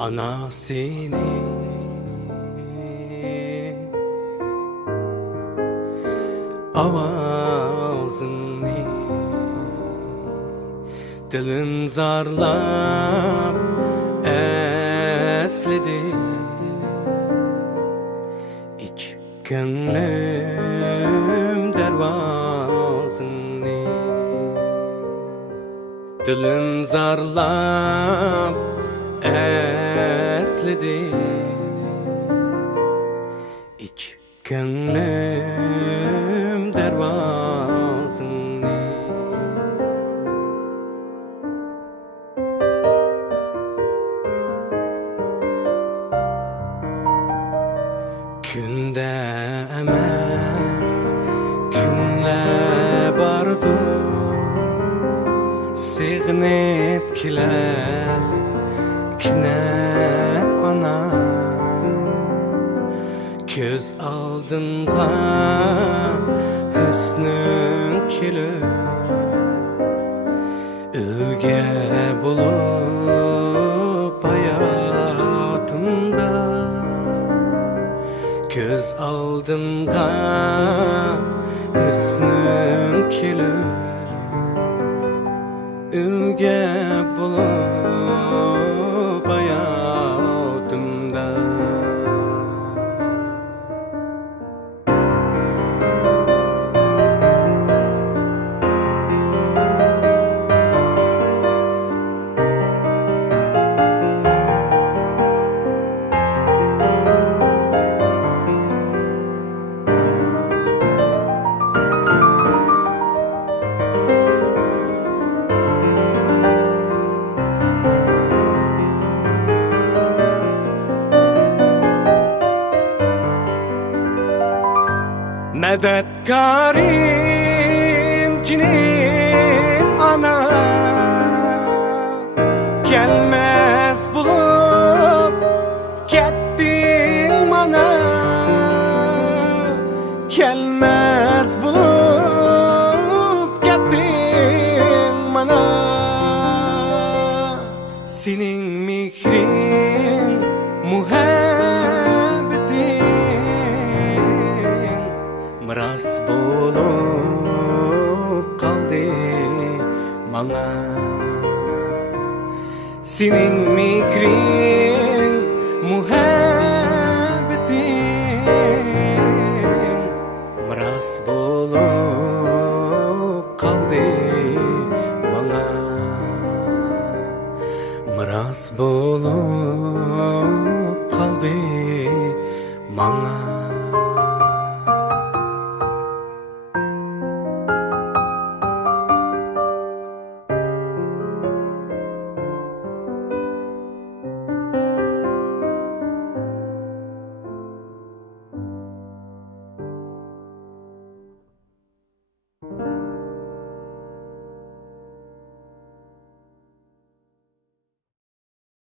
ana seni avazını dilim zarlap esledi iç gönlüm dervazını dilim zarlap esledi iç gönlüm dervazını Günde emes günle bardı Sığınıp kiler kinep ana Göz aldımga hüsnün kilür Ülge bulup hayatımda Göz aldımga hüsnün kilür Ülge bulup hayatımda Medetkarim cinim ana Gelmez bulup kettin bana Gelmez bulup kettin bana Senin mihrin Miras bulup kaldı bana Senin mihrin muhabbetin Miras bulup kaldı bana Miras bulup kaldı bana